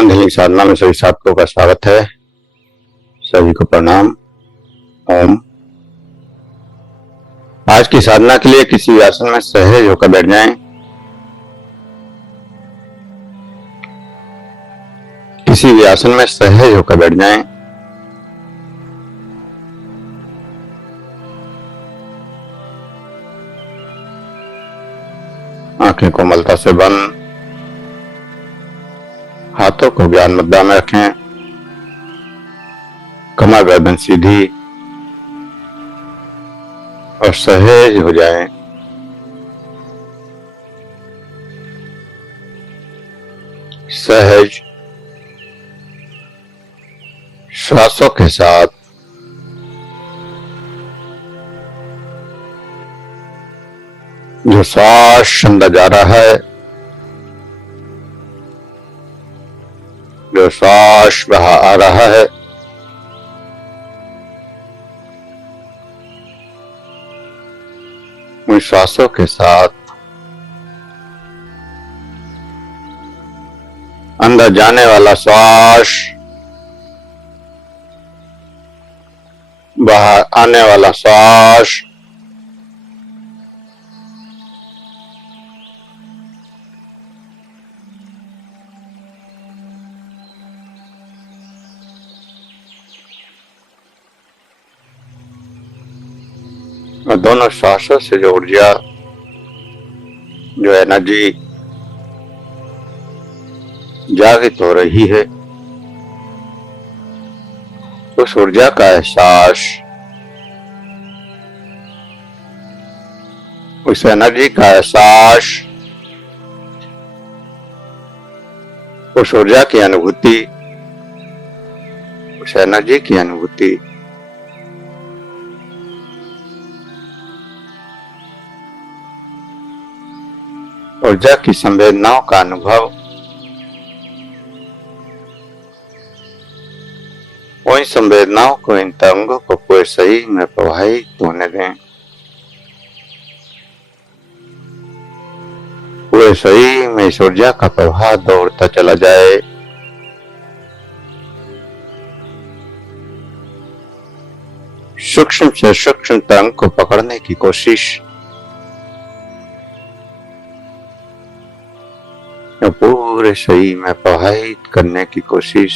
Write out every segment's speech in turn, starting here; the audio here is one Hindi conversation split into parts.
ज्ञान हीलिंग साधना में सभी साधकों का स्वागत है। सभी को प्रणाम। ओम। आज की साधना के लिए किसी आसन में सहज होकर बैठ जाएं। किसी भी आसन में सहज होकर बैठ जाएं। आंखें कोमलता से बंद, हाथों को ज्ञान मुद्रा में रखें, कमर गर्दन सीधी और सहज हो जाएं। सहज श्वासों के साथ जो श्वास अंदर जा रहा है, जो श्वास बाहर आ रहा है, उन श्वासों के साथ अंदर जाने वाला श्वास, बाहर आने वाला श्वास, और दोनों श्वासों से जो ऊर्जा, जो एनर्जी जागृत हो रही है, उस ऊर्जा का एहसास, उस एनर्जी का एहसास, उस ऊर्जा की अनुभूति, उस एनर्जी की अनुभूति ऊर्जा की संवेदनाओं का अनुभव, उन संवेदनाओं को, इन तरंगों को पूरे शरीर में प्रवाहित होने दें। पूरे शरीर में इस ऊर्जा का प्रवाह दौड़ता चला जाए। सूक्ष्म से सूक्ष्म तरंग को पकड़ने की कोशिश, पूरे शरीर में प्रवाहित करने की कोशिश।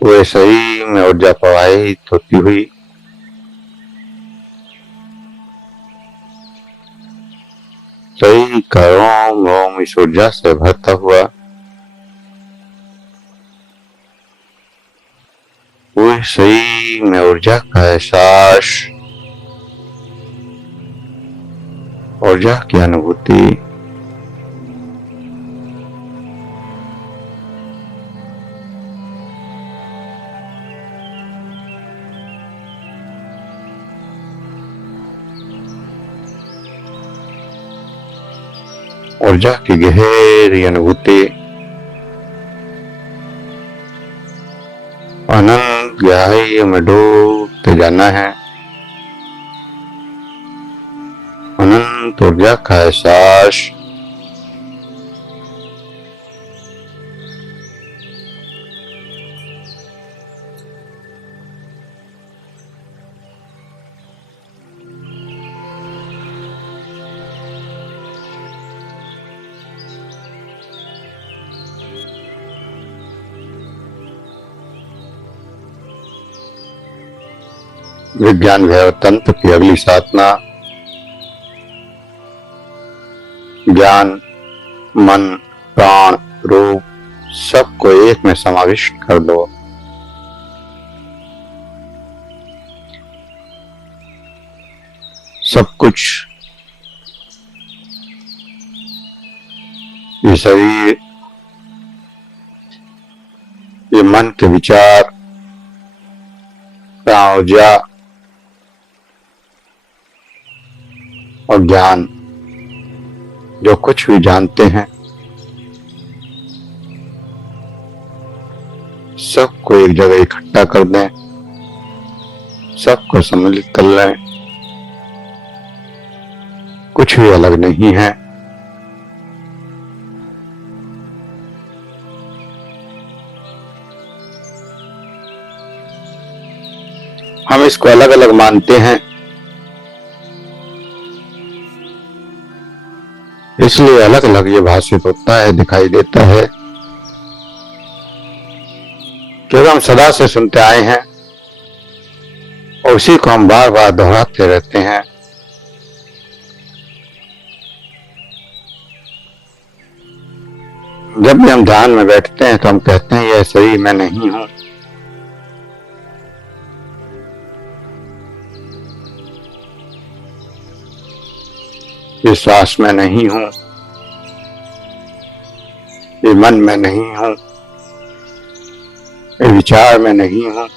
पूरे शरीर में ऊर्जा प्रवाहित होती हुई शरीर का रोम रोम इस ऊर्जा से भरता हुआ पूरे शरीर में ऊर्जा का एहसास, ऊर्जा की अनुभूति, ऊर्जा की गहरी अनुभूति, अनंत गहराई में डूबते जाना है। अनंत ऊर्जा का एहसास, विज्ञान भैरव तंत्र की अगली साधना, ज्ञान, मन, प्राण, रूप सबको एक में समाविष्ट कर दो। सब कुछ, ये शरीर, ये मन के विचार, ऊर्जा और ज्ञान, जो कुछ भी जानते हैं, सबको एक जगह इकट्ठा कर दें, सबको सम्मिलित कर लें कुछ भी अलग नहीं है। हम इसको अलग अलग मानते हैं, इसलिए अलग अलग ये भाषित होता है, दिखाई देता है, क्योंकि हम सदा से सुनते आए हैं और उसी को हम बार बार दोहराते रहते हैं। जब भी हम ध्यान में बैठते हैं तो हम कहते हैं यह शरीर मैं नहीं हूं, ये श्वास में नहीं हूं, ये मन में नहीं हूं, ये विचार में नहीं हूं।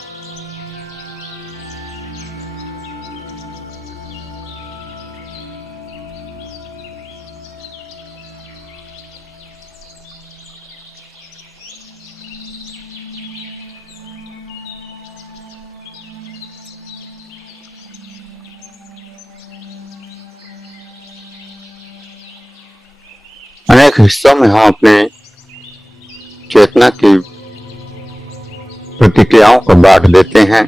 अनेक हिस्सों में हम अपने चेतना की प्रतिक्रियाओं को बांट देते हैं।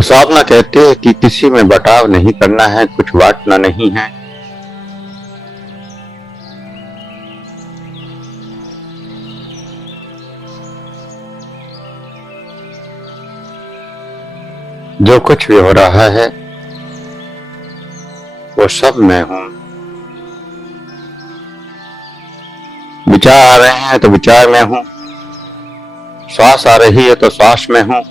साधना कहती है कि किसी में बटाव नहीं करना है, कुछ बांटना नहीं है। जो कुछ भी हो रहा है वो सब मैं हूं। विचार आ रहे हैं तो विचार में हूं, श्वास आ रही है तो श्वास में हूं।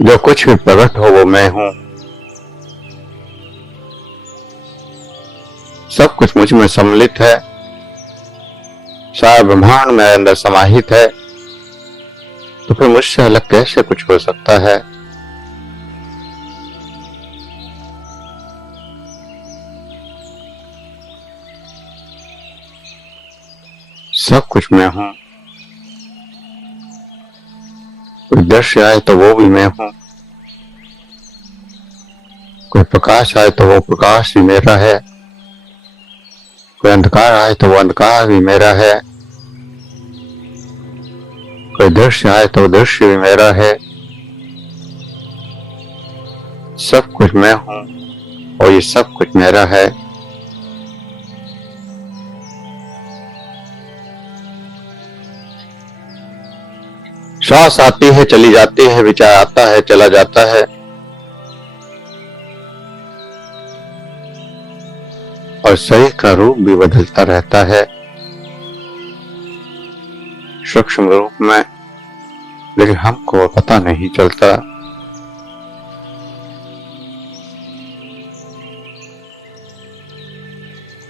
जो कुछ भी प्रकट हो वो मैं हूं। सब कुछ मुझ में सम्मिलित है, सारा ब्रह्मांड मेरे अंदर समाहित है, तो फिर मुझसे अलग कैसे कुछ हो सकता है। सब कुछ मैं हूं। कोई दृश्य आए तो वो भी मैं हूं, कोई प्रकाश आए तो वो प्रकाश भी मेरा है, कोई अंधकार आए तो वो अंधकार भी मेरा है, कोई दृश्य आए तो वो दृश्य भी मेरा है। सब कुछ मैं हूं और ये सब कुछ मेरा है। श्वास आती है चली जाती है, विचार आता है चला जाता है, और शरीर का रूप भी बदलता रहता है, सूक्ष्म रूप में, लेकिन हमको पता नहीं चलता।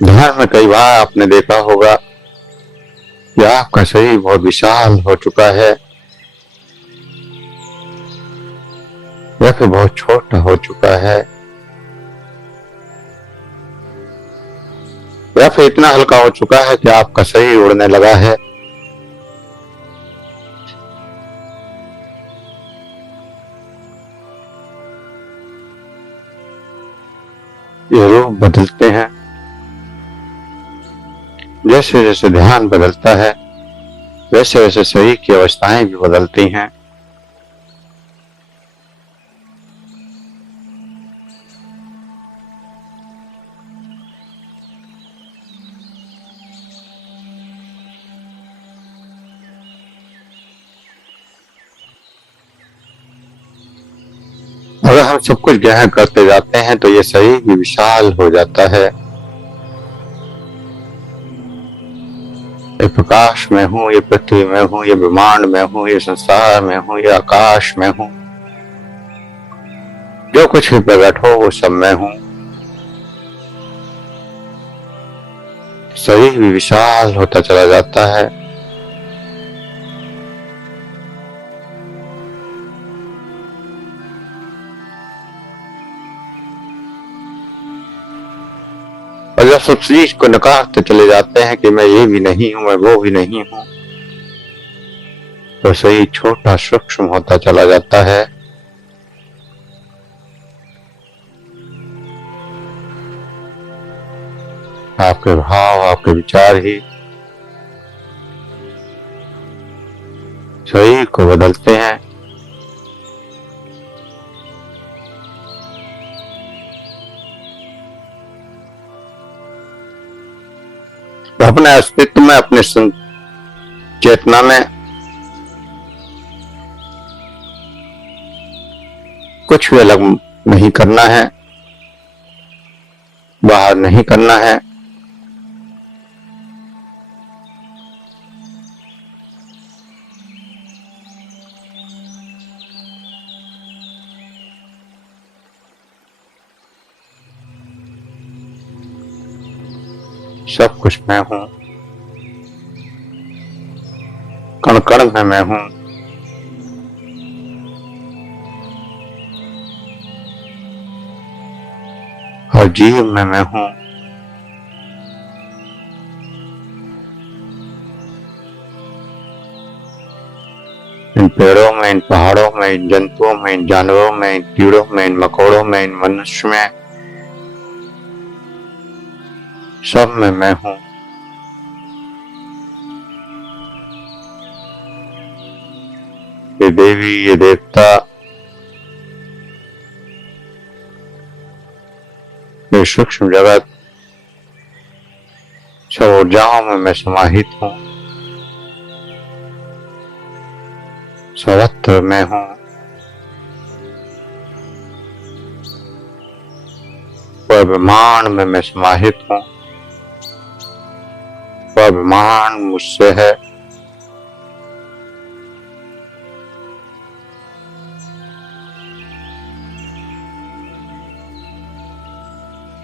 ध्यान में कई बार आपने देखा होगा कि आपका शरीर बहुत विशाल हो चुका है या फिर बहुत छोटा हो चुका है, या फिर इतना हल्का हो चुका है कि आपका शरीर उड़ने लगा है। ये रूप बदलते हैं, जैसे जैसे ध्यान बदलता है वैसे वैसे शरीर की अवस्थाएं भी बदलती हैं। अगर हम सब कुछ ग्रहण करते जाते हैं तो ये शरीर भी विशाल हो जाता है। ये प्रकाश में हूं, ये पृथ्वी में हूं, ये ब्रह्मांड में हूं, ये संसार में हूं, ये आकाश में हूं, जो कुछ भी प्रकट हो वो सब में हूं। शरीर भी विशाल होता चला जाता है। और जब सब चीज को नकारते चले जाते हैं कि मैं ये भी नहीं हूं, मैं वो भी नहीं हूं, तो सही छोटा सूक्ष्म होता चला जाता है। आपके भाव, आपके विचार ही शरीर को बदलते हैं। अपने अस्तित्व में, अपने चेतना में कुछ भी अलग नहीं करना है, बाहर नहीं करना है। सब कुछ मैं हूं, कण कण में मैं हूं। हर जीव में मैं हूं। इन पेड़ों में, इन पहाड़ों में, इन जंतुओं में, इन जानवरों में, इन कीड़ों में, इन मकोड़ों में, इन मनुष्य में, सब में मैं हूं। ये देवी, ये देवता, ये सूक्ष्म जगत, सब ऊर्जाओं में मैं समाहित हूं। सर्वत्र मैं हूं। ब्रह्मांड में मैं समाहित हूं। ब्रह्मांड मुझसे है।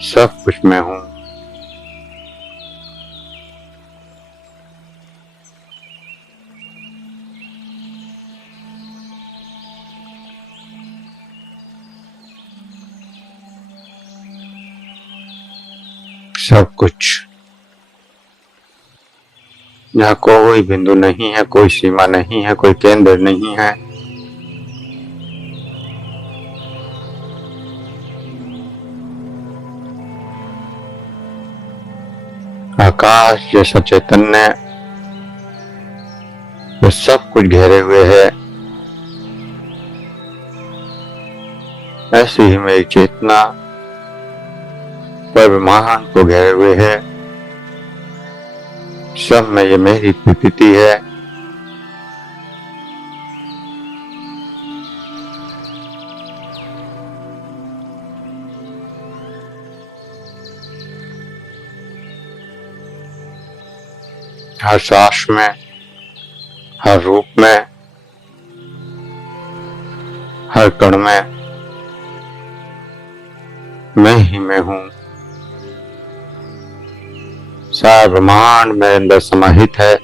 सब कुछ मैं हूं। सब कुछ, यहाँ कोई बिंदु नहीं है, कोई सीमा नहीं है, कोई केंद्र नहीं है। आकाश जैसा चैतन्य जो सब कुछ घेरे हुए है, ऐसी ही मेरी चेतना ब्रह्मांड को घेरे हुए है। सब में ये मेरी प्रकृति है। हर सांस में, हर रूप में, हर कण में मैं ही मैं हूं। सारा ब्रह्मांड मेरे अंदर समाहित है।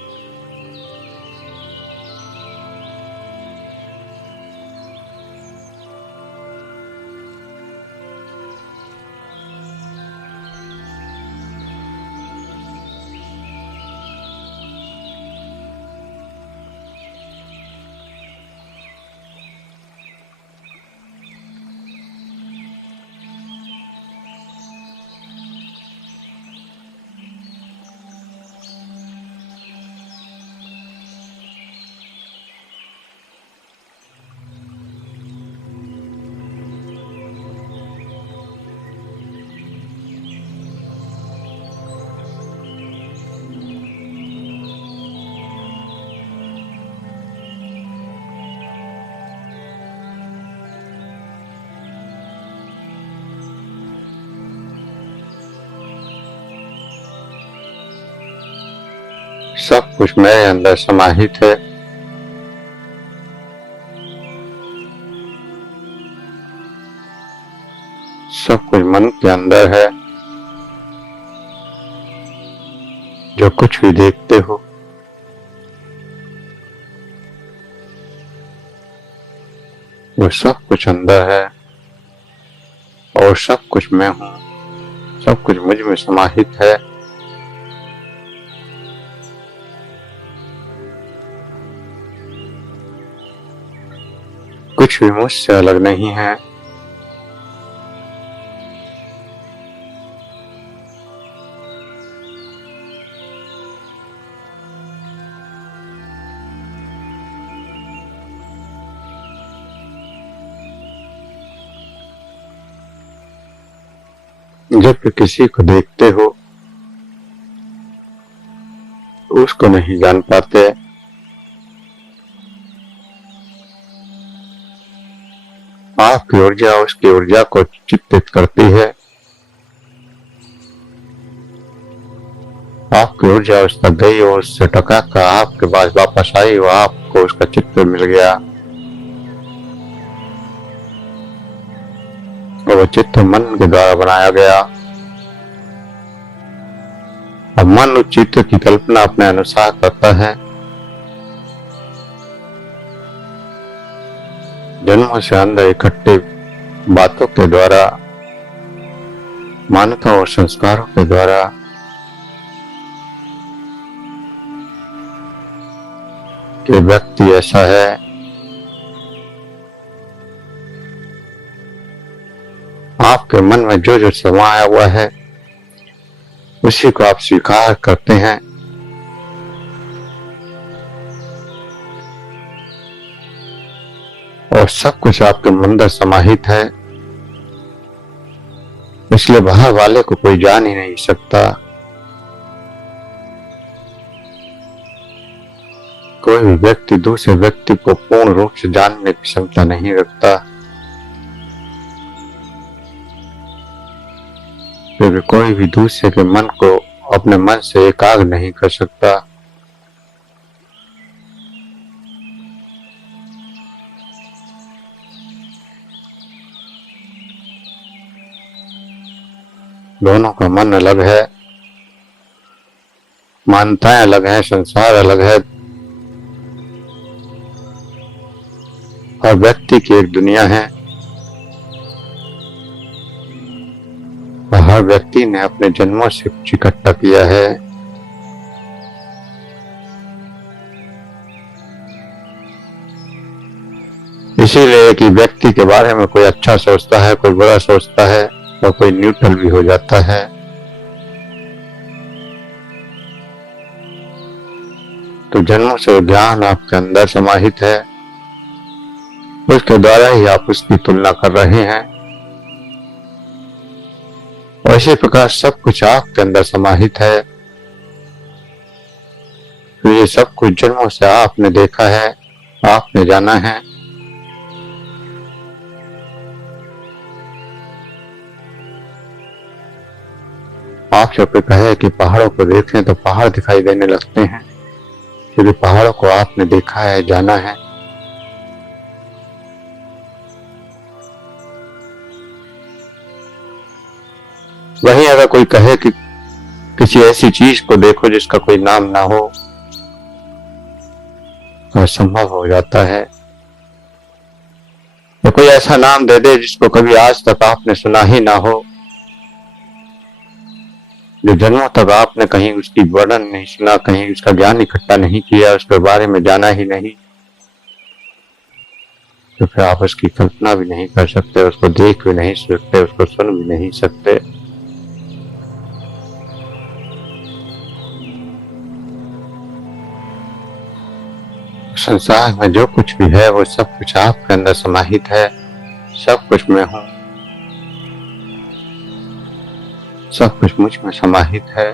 सब कुछ मेरे अंदर समाहित है। सब कुछ मन के अंदर है। जो कुछ भी देखते हो वो सब कुछ अंदर है और सब कुछ मैं हूं। सब कुछ मुझ में समाहित है। कुछ भी मुझसे अलग नहीं है। जब भी किसी को देखते हो उसको नहीं जान पाते, आपकी ऊर्जा उसकी ऊर्जा को चित्तित करती है, आपकी ऊर्जा उसका गई और उससे टकरा कर आपके पास वापस आई, वो आपको उसका चित्र मिल गया और वो चित्र मन के द्वारा बनाया गया। अब मन उस चित्र की कल्पना अपने अनुसार करता है। जन्मों से अंदर इकट्ठे बातों के द्वारा, मान्यताओं और संस्कारों के द्वारा कि व्यक्ति ऐसा है, आपके मन में जो जो समाया हुआ है उसी को आप स्वीकार करते हैं। और सब कुछ आपके अंदर समाहित है, इसलिए बाहर वाले को कोई जान ही नहीं सकता। कोई भी व्यक्ति दूसरे व्यक्ति को पूर्ण रूप से जानने की क्षमता नहीं रखता। फिर भी कोई भी दूसरे के मन को अपने मन से एकाग्र नहीं कर सकता। दोनों का मन अलग है, मान्यताएं अलग हैं, संसार अलग है। हर व्यक्ति की एक दुनिया है और हर व्यक्ति ने अपने जन्मों से कुछ इकट्ठा किया है। इसीलिए कि व्यक्ति के बारे में कोई अच्छा सोचता है, कोई बुरा सोचता है और कोई न्यूट्रल भी हो जाता है। तो जन्मों से ज्ञान आपके अंदर समाहित है, उसके द्वारा ही आप उसकी तुलना कर रहे हैं। और इसी प्रकार सब कुछ आपके अंदर समाहित है। तो ये सब कुछ जन्मों से आपने देखा है, आपने जाना है। आप जब भी कहे कि पहाड़ों को देखें तो पहाड़ दिखाई देने लगते हैं, क्योंकि पहाड़ों को आपने देखा है, जाना है। वहीं अगर कोई कहे कि किसी ऐसी चीज को देखो जिसका कोई नाम ना हो, तो असंभव हो जाता है। तो कोई ऐसा नाम दे दे जिसको कभी आज तक आपने सुना ही ना हो, जो जन्मों तक आपने कहीं उसकी वर्णन नहीं सुना, कहीं उसका ज्ञान इकट्ठा नहीं किया, उसके बारे में जाना ही नहीं, तो फिर आप उसकी कल्पना भी नहीं कर सकते, उसको देख भी नहीं सकते, उसको सुन भी नहीं सकते। संसार में जो कुछ भी है वो सब कुछ आपके अंदर समाहित है। सब कुछ मैं हूं, सब कुछ मुझ में समाहित है।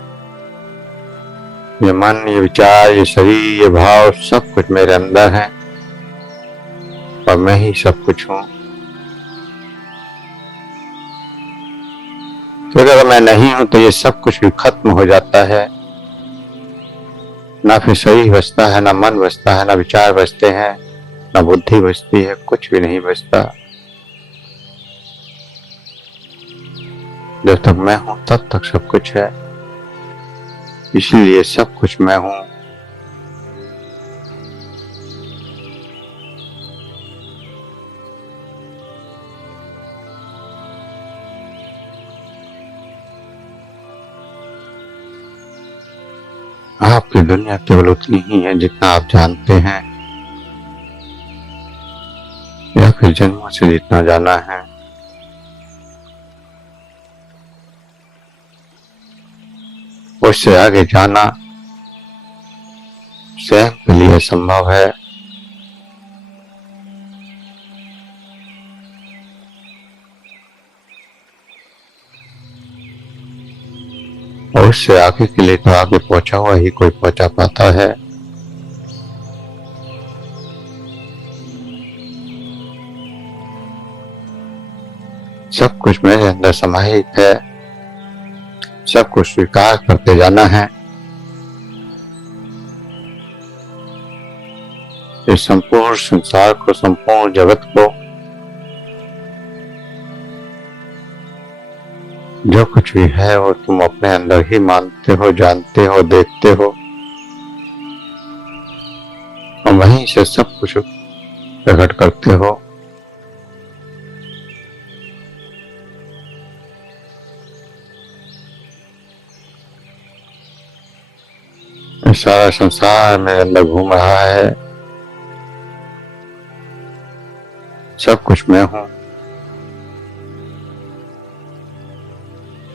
ये मन, ये विचार, ये शरीर, ये भाव, सब कुछ मेरे अंदर है और मैं ही सब कुछ हूं। तो अगर मैं नहीं हूं तो ये सब कुछ भी खत्म हो जाता है। ना फिर शरीर बचता है, ना मन बचता है, ना विचार बचते हैं, ना बुद्धि बचती है, कुछ भी नहीं बचता। जब तक मैं हूं तब तक सब कुछ है, इसलिए सब कुछ मैं हूं। आपकी दुनिया केवल उतनी ही है जितना आप जानते हैं, या फिर जन्मों से जितना जाना है। उससे आगे जाना स्वयं के लिए संभव है। और उससे आगे के लिए तो आगे पहुंचा हुआ ही कोई पहुंचा पाता है। सब कुछ मेरे अंदर समाहित है, सब कुछ स्वीकार करते जाना है। इस संपूर्ण संसार को, संपूर्ण जगत को, जो कुछ भी है वो तुम अपने अंदर ही मानते हो, जानते हो, देखते हो, और वहीं से सब कुछ प्रकट करते हो। सारा संसार मेरे अंदर घूम रहा है, सब कुछ मैं हूं।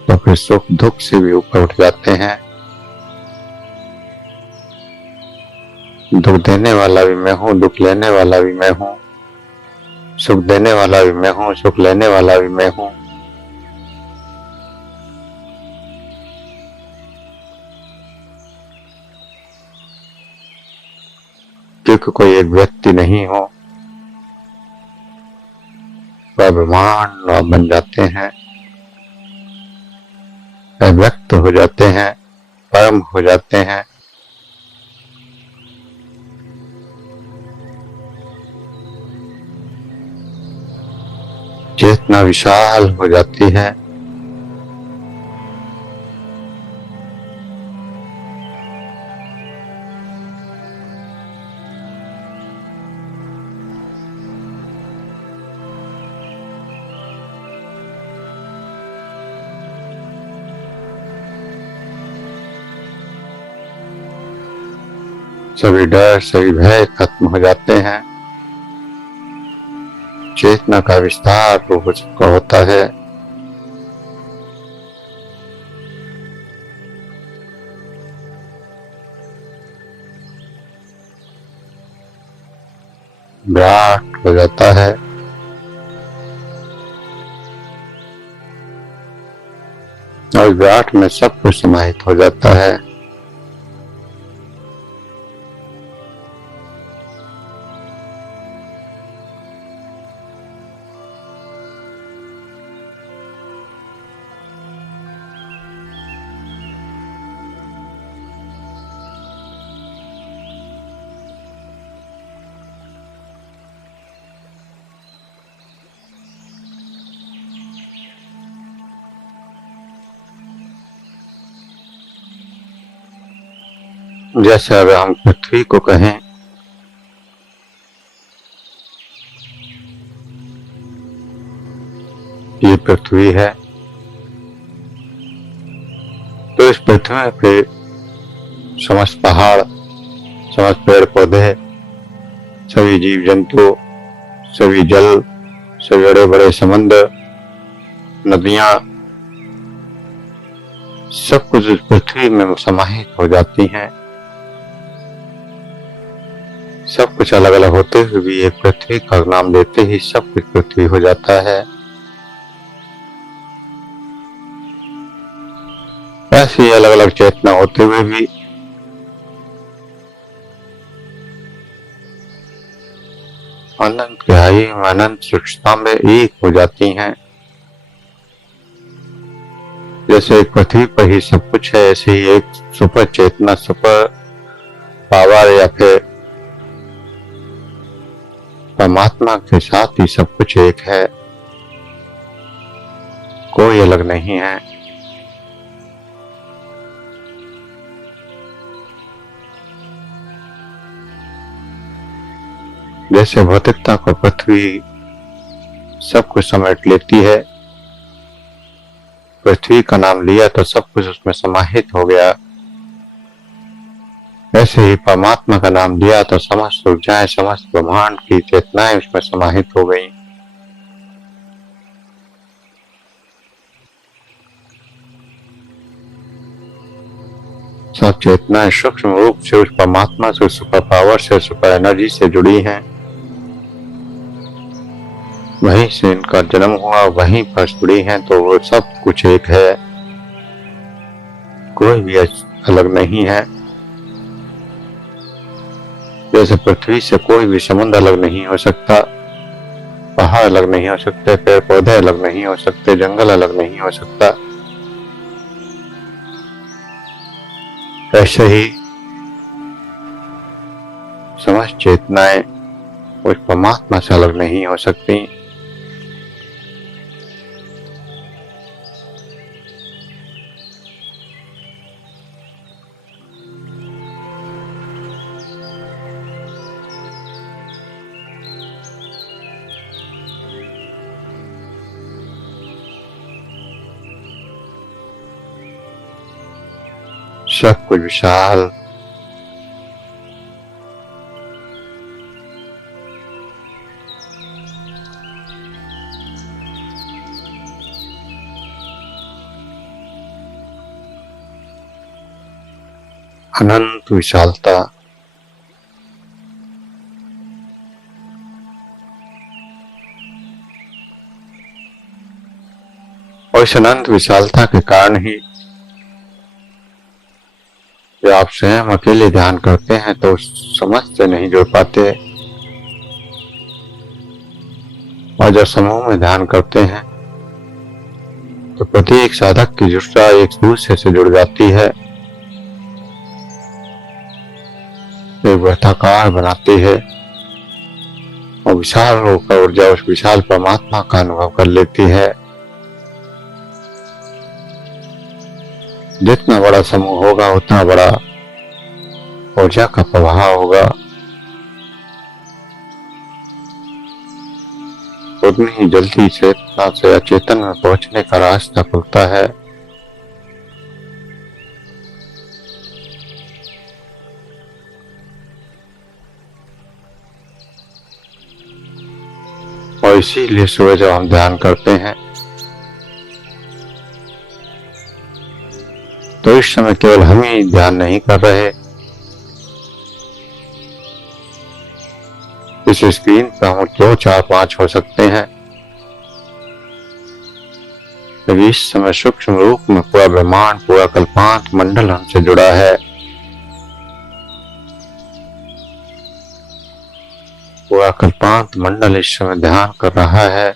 तो फिर सुख दुख से भी ऊपर उठ जाते हैं। दुख देने वाला भी मैं हूं, दुख लेने वाला भी मैं हूं, सुख देने वाला भी मैं हूं, सुख लेने वाला भी मैं हूं। क्योंकि कोई एक व्यक्ति नहीं हो, वह ब्रह्मांड बन जाते हैं, व्यक्त हो जाते हैं, परम हो जाते हैं। चेतना विशाल हो जाती है। सभी डर, सभी भय खत्म हो जाते हैं। चेतना का विस्तार हो चुका होता है। विराट हो जाता है। और विराट में सब कुछ समाहित हो जाता है। जैसे अगर हम पृथ्वी को कहें, ये पृथ्वी है, तो इस पृथ्वी पे समस्त पहाड़, समस्त पेड़ पौधे, सभी जीव जंतु, सभी जल, सभी बड़े बड़े समुद्र, नदियां, सब कुछ इस पृथ्वी में समाहित हो जाती हैं। सब कुछ अलग अलग होते हुए भी एक पृथ्वी का नाम देते ही सब कुछ पृथ्वी हो जाता है। ऐसे ही अलग अलग चेतना होते हुए भी अनंत गहराई में, अनंत सूक्ष्मता में एक हो जाती हैं। जैसे एक पृथ्वी पर ही सब कुछ है, ऐसे ही एक सुपर चेतना, सुपर पावर या फिर परमात्मा के साथ ही सब कुछ एक है, कोई अलग नहीं है। जैसे भौतिकता को पृथ्वी सब कुछ समेट लेती है, पृथ्वी का नाम लिया तो सब कुछ उसमें समाहित हो गया। ऐसे ही परमात्मा का नाम दिया तो समस्त ऊर्जाएं, समस्त ब्रह्मांड की चेतनाएं उसमें समाहित हो गई। सब चेतनाएं सूक्ष्म रूप से उस परमात्मा से, सुपर पावर से, सुपर एनर्जी से जुड़ी हैं। वहीं से इनका जन्म हुआ, वहीं पर जुड़ी हैं, तो वो सब कुछ एक है, कोई भी अलग नहीं है। जैसे पृथ्वी से कोई भी समुद्र अलग नहीं हो सकता, पहाड़ अलग नहीं हो सकते, पेड़ पौधे अलग नहीं हो सकते, जंगल अलग नहीं हो सकता, ऐसे ही समस्त चेतनाएं उस परमात्मा से अलग नहीं हो सकती। सब कुछ विशाल, अनंत विशालता, और इस अनंत विशालता के कारण ही जब आप स्वयं अकेले ध्यान करते हैं तो समझ से नहीं जुड़ पाते, और जब समूह में ध्यान करते हैं तो प्रत्येक साधक की जुष्टा एक दूसरे से जुड़ जाती है, एक वृत्ताकार बनाती है, और विशाल होकर ऊर्जा उस विशाल परमात्मा का अनुभव कर लेती है। जितना बड़ा समूह होगा उतना बड़ा ऊर्जा का प्रवाह होगा, उतनी ही जल्दी चेतना से अचेतन में पहुंचने का रास्ता खुलता है। और इसीलिए सुबह जब हम ध्यान करते हैं तो इस समय केवल हम ही ध्यान नहीं कर रहे, इस स्क्रीन पर हम 2, 4, 5 हो सकते हैं, लेकिन इस समय सूक्ष्म रूप में पूरा ब्रह्मांड, पूरा कल्पांत मंडल हमसे जुड़ा है। पूरा कल्पांत मंडल इस समय ध्यान कर रहा है,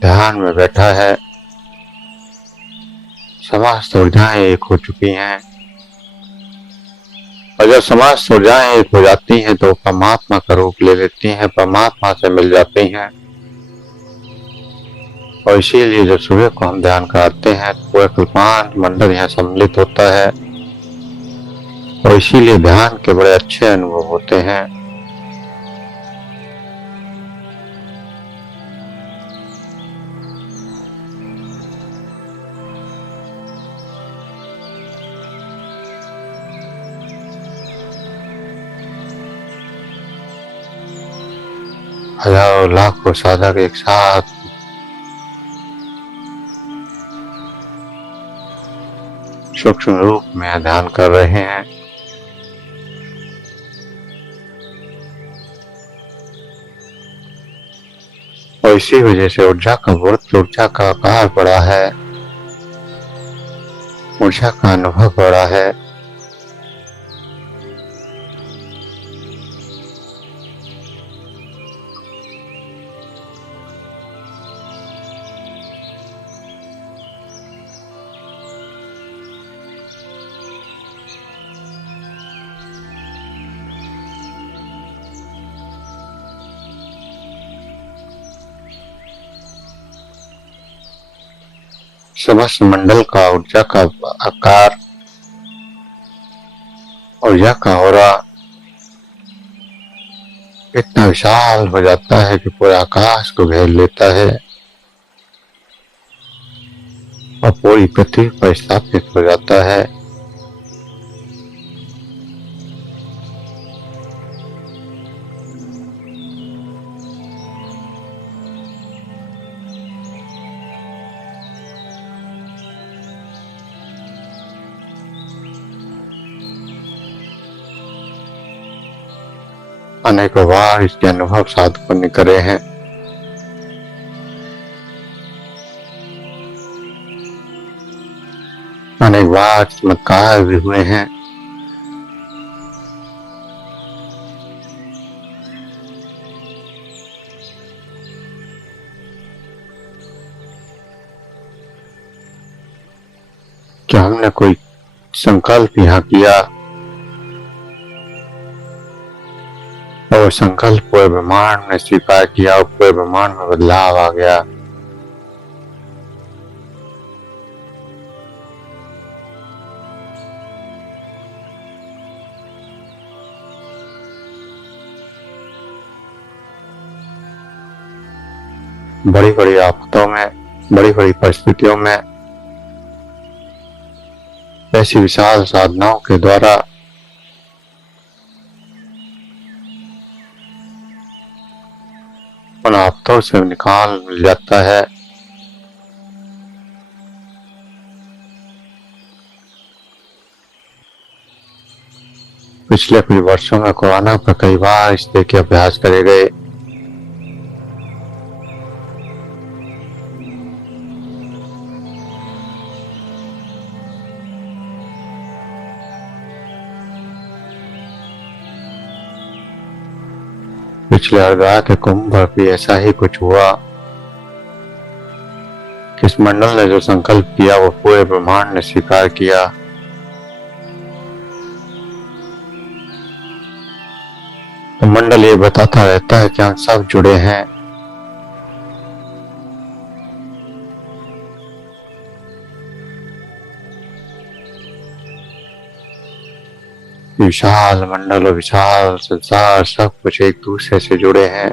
ध्यान में बैठा है, समस्त ऊर्जाएं एक हो चुकी हैं, और जब समस्त ऊर्जाएं एक हो जाती हैं तो परमात्मा का रूप ले लेती हैं, परमात्मा से मिल जाती हैं। और इसीलिए जब सुबह को हम ध्यान कराते हैं तो पूरा कल्पांत मंडल यहाँ सम्मिलित होता है, और इसीलिए ध्यान के बड़े अच्छे अनुभव होते हैं। हजारों लाखों साधक एक साथ सूक्ष्म रूप में ध्यान कर रहे हैं, और इसी वजह से ऊर्जा का वृत्त, ऊर्जा का आकार बड़ा है, ऊर्जा का अनुभव बड़ा है। समस्त मंडल का ऊर्जा का आकार, ऊर्जा का ऑरा इतना विशाल हो जाता है कि पूरे आकाश को घेर लेता है और पूरी पृथ्वी पर स्थापित हो जाता है। अनेकों बार इसके अनुभव साधकों ने करे हैं। अनेक बार चमत्कार भी हुए हैं। क्या हमने कोई संकल्प यहाँ किया और संकल्प पूरे ब्रह्मांड में स्वीकार किया और पूरे ब्रह्मांड में बदलाव आ गया। बड़ी बड़ी आफतों में, बड़ी बड़ी परिस्थितियों में ऐसी विशाल साधनाओं के द्वारा उन आफतों से निकाल मिल जाता है। पिछले कुछ वर्षों में कोरोना पर कई बार इस तरह के अभ्यास करे गए। पिछले हरिद्वार के कुंभ पर भी ऐसा ही कुछ हुआ कि इस मंडल ने जो संकल्प किया वो पूरे ब्रह्मांड ने स्वीकार किया। तो मंडल ये बताता रहता है कि हम सब जुड़े हैं। विशाल मंडल और विशाल संसार सब कुछ एक दूसरे से जुड़े हैं,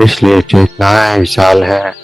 इसलिए चेतनाएं विशाल है।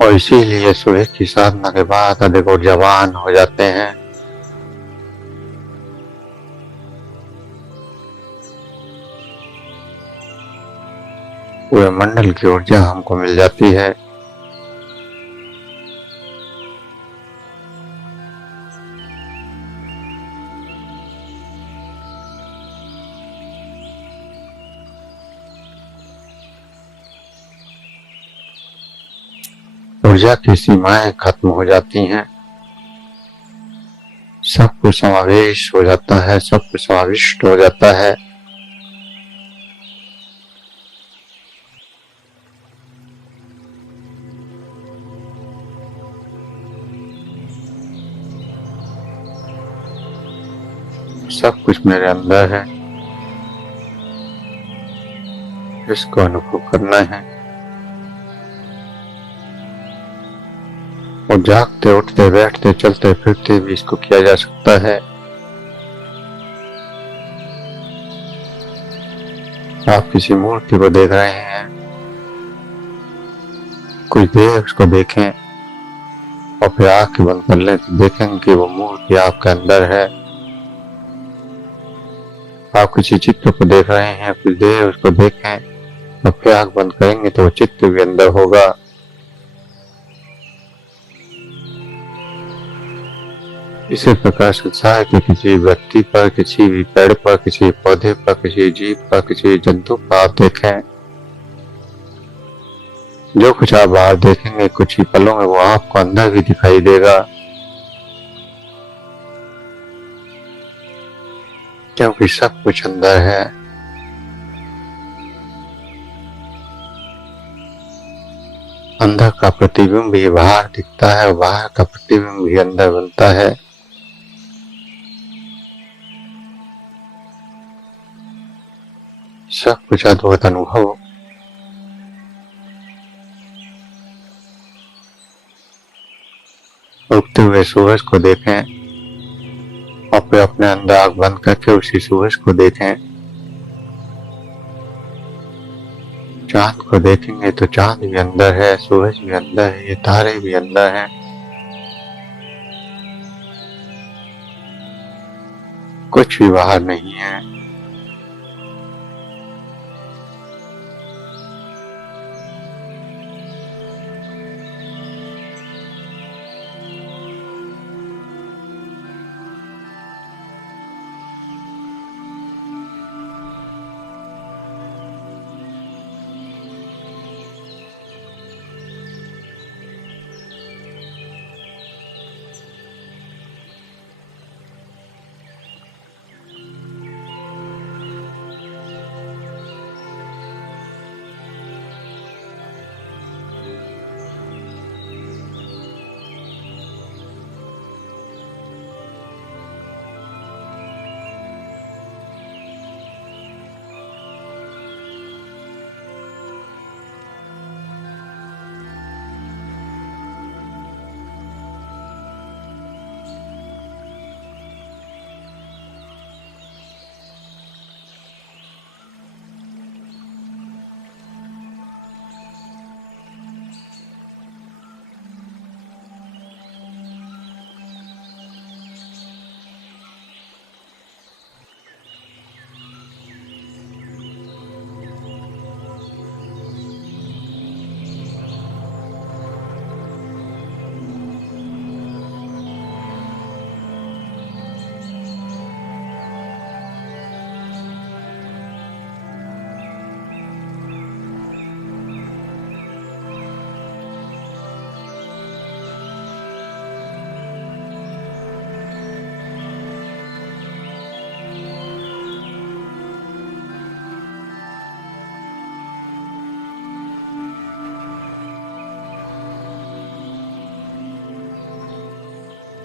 और इसीलिए सुबह की साधना के बाद अधिक ऊर्जावान हो जाते हैं। पूरे मंडल की ऊर्जा हमको मिल जाती है। ऊर्जा की सीमाएं खत्म हो जाती हैं, सब कुछ समावेश हो जाता है, सब कुछ समाविष्ट हो जाता है। सब कुछ मेरे अंदर है, इसको अनुभव करना है। और जागते, उठते, बैठते, चलते फिरते भी इसको किया जा सकता है। आप किसी मूर्ति को देख रहे हैं, कुछ देर उसको देखें और फिर आंखें बंद कर लें तो देखेंगे कि वो मूर्ति आपके अंदर है। आप किसी चित्र को देख रहे हैं, कुछ देर उसको देखें और फिर आंख बंद करेंगे तो वो चित्र भी अंदर होगा। इसी प्रकार संसार के किसी व्यक्ति पर, किसी भी पेड़ पर, किसी पौधे पर, किसी जीव पर, किसी जंतु पर आप देखें, जो कुछ आप बाहर देखेंगे कुछ ही पलों में वो आपको अंदर भी दिखाई देगा, क्योंकि सब कुछ अंदर है। अंदर का प्रतिबिंब भी बाहर दिखता है और बाहर का प्रतिबिंब भी अंदर बनता है। सब कुछ अद्भुत अनुभव। उगते हुए सूरज को देखें और फिर अपने अंदर आंख बंद करके उसी सूरज को देखें। चांद को देखेंगे तो चांद भी अंदर है, सूरज भी अंदर है, ये तारे भी अंदर हैं। कुछ भी बाहर नहीं है।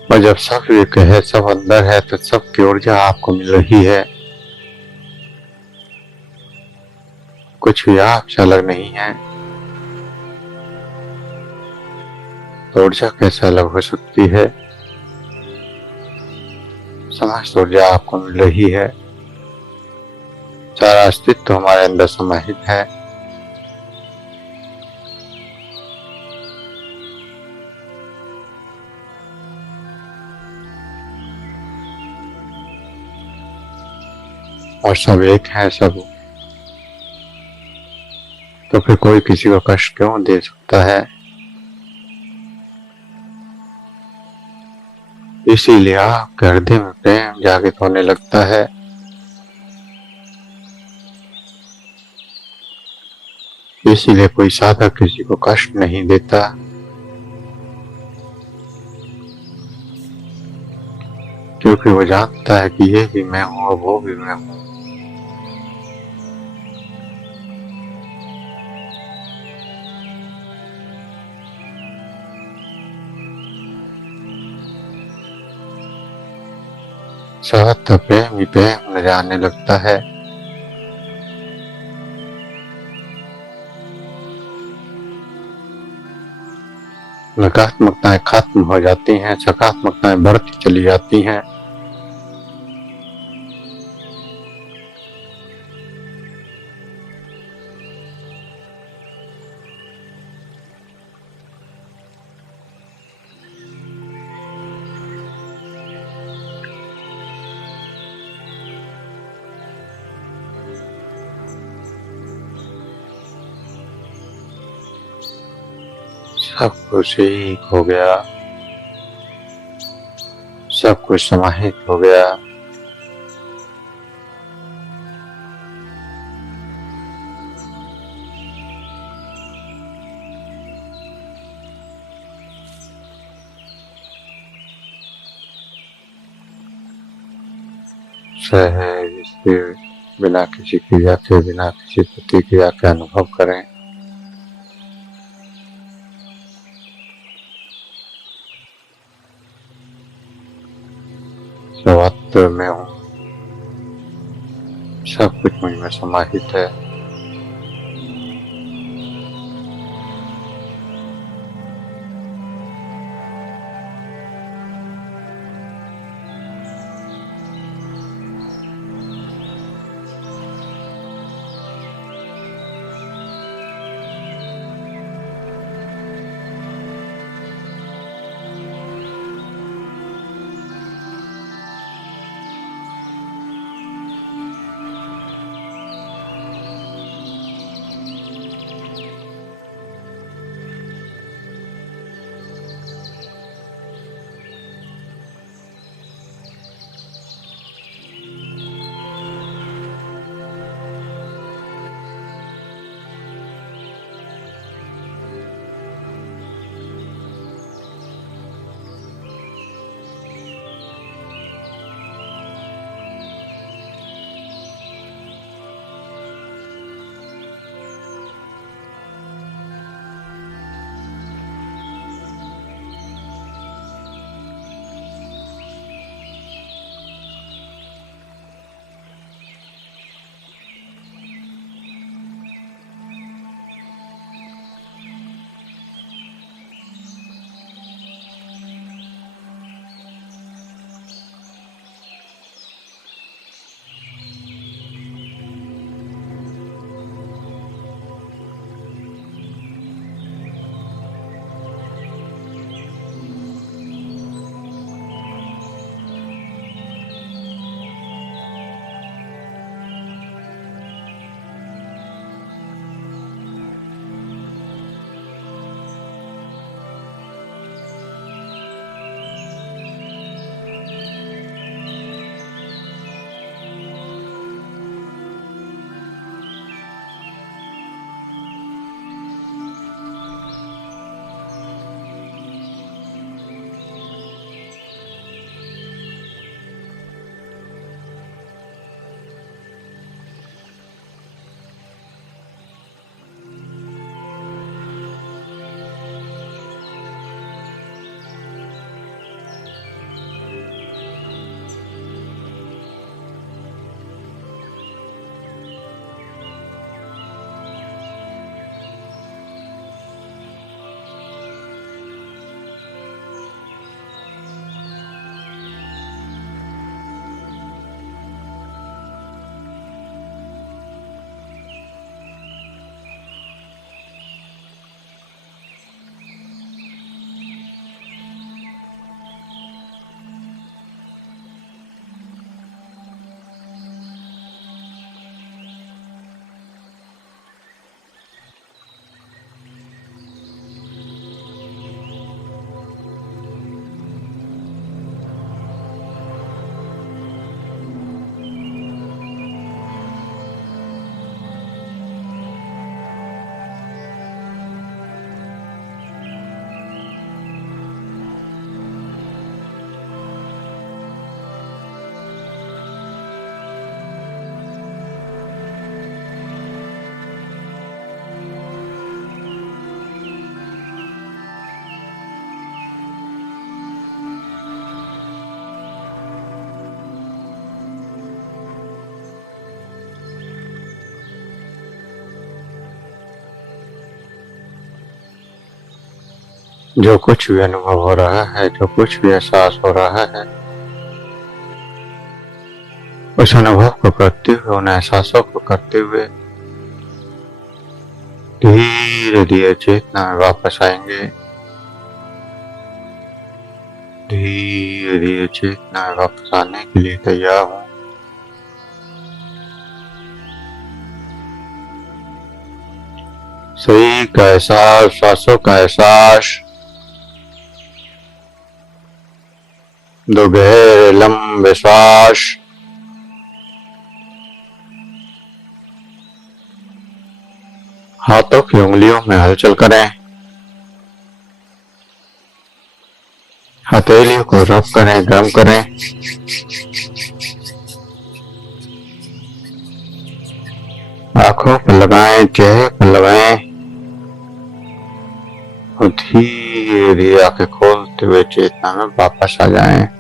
और जब सब एक है, सब अंदर है, तो सबकी ऊर्जा आपको मिल रही है। कुछ भी आपसे अलग नहीं है। तो ऊर्जा कैसे अलग हो सकती है? समस्त ऊर्जा आपको मिल रही है। सारा अस्तित्व हमारे अंदर समाहित है। और सब एक है सब। तो फिर कोई किसी को कष्ट क्यों दे सकता है? इसीलिए आपके हृदय में प्रेम जागृत होने लगता है। इसीलिए कोई साधक किसी को कष्ट नहीं देता, क्योंकि वो जानता है कि ये भी मैं हूं और वो भी मैं हूं। सहस्त्र प्रेम ही प्रेम नजर आने लगता है। नकारात्मकताएं खत्म हो जाती हैं, सकारात्मकताएं बढ़ती चली जाती हैं। सब कुछ एक हो गया, सब कुछ समाहित हो गया। सहज से बिना किसी क्रिया के, बिना किसी प्रतिक्रिया के अनुभव करें। सर्वत्र में हूँ, सब कुछ मुझ में समाहित है। जो कुछ भी अनुभव हो रहा है, जो कुछ भी एहसास हो रहा है, उस अनुभव को करते हुए, उन एहसासों को करते हुए धीरे धीरे चेतना में वापस आएंगे। धीरे धीरे चेतना में वापस आने के लिए तैयार हूँ। शरीर का एहसास, श्वासों का एहसास, दो गहरे लंबे श्वास। हाथों की उंगलियों में हलचल करें, हथेलियों को रब करें, गर्म करें। आंखों पर लगाएं, चेहरे पर लगाएं और धीरे धीरे आंखें खोलते हुए चेतना में वापस आ जाएं।